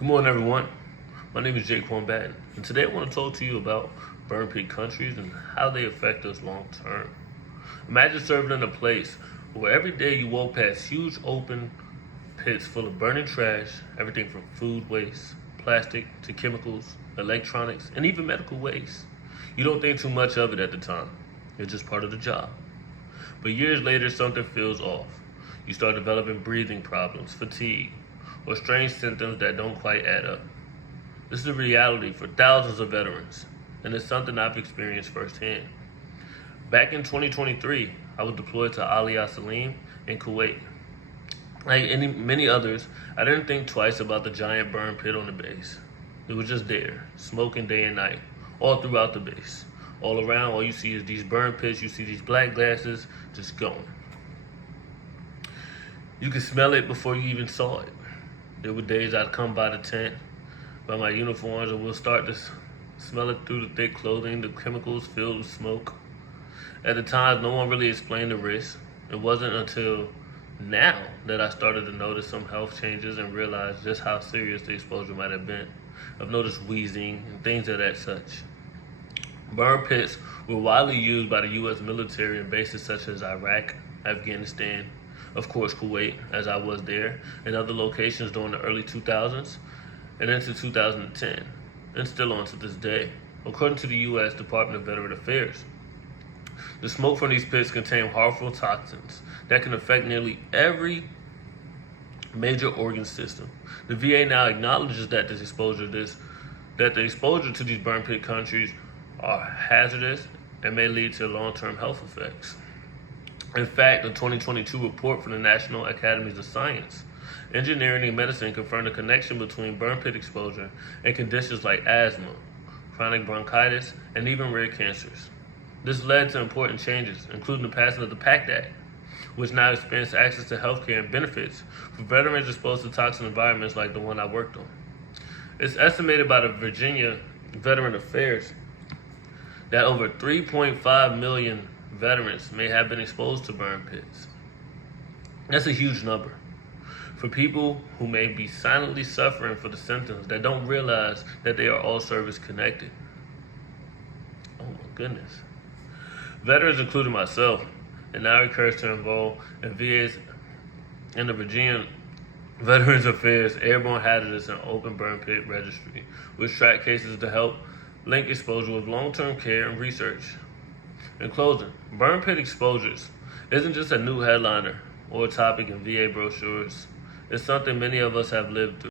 Good morning, everyone. My name is Battens, and today I want to talk to you about burn pit countries and how they affect us long term. Imagine serving in a place where every day you walk past huge open pits full of burning trash, everything from food waste, plastic to chemicals, electronics, and even medical waste. You don't think too much of it at the time. It's just part of the job. But years later, something feels off. You start developing breathing problems, fatigue, or strange symptoms that don't quite add up. This is a reality for thousands of veterans, and it's something I've experienced firsthand. Back in 2023, I was deployed to Ali Salim in Kuwait. Like many others, I didn't think twice about the giant burn pit on the base. It was just there, smoking day and night, all throughout the base. All around, all you see is these burn pits, you see these black gases just going. You could smell it before you even saw it. There were days I'd come by the tent, by my uniforms, and we'll start to smell it through the thick clothing, the chemicals filled with smoke. At the time, no one really explained the risk. It wasn't until now that I started to notice some health changes and realized just how serious the exposure might have been. I've noticed wheezing and things of that such. Burn pits were widely used by the U.S. military in bases such as Iraq, Afghanistan, of course Kuwait, as I was there, and other locations during the early 2000s and into 2010, and still on to this day. According to the U.S. Department of Veteran Affairs, the smoke from these pits contain harmful toxins that can affect nearly every major organ system. The VA now acknowledges that the exposure to these burn pit countries are hazardous and may lead to long-term health effects. In fact, a 2022 report from the National Academies of Science, Engineering, and Medicine confirmed a connection between burn pit exposure and conditions like asthma, chronic bronchitis, and even rare cancers. This led to important changes, including the passing of the PACT Act, which now expands access to healthcare and benefits for veterans exposed to toxic environments like the one I worked on. It's estimated by the Virginia Veteran Affairs that over 3.5 million veterans may have been exposed to burn pits. That's a huge number. For people who may be silently suffering for the symptoms that don't realize that they are all service connected. Oh my goodness. Veterans, including myself, are now encouraged to enroll in VA's and the Virginia Veterans Affairs Airborne Hazardous and Open Burn Pit Registry, which track cases to help link exposure with long-term care and research. In closing, burn pit exposures isn't just a new headliner or a topic in VA brochures. It's something many of us have lived through.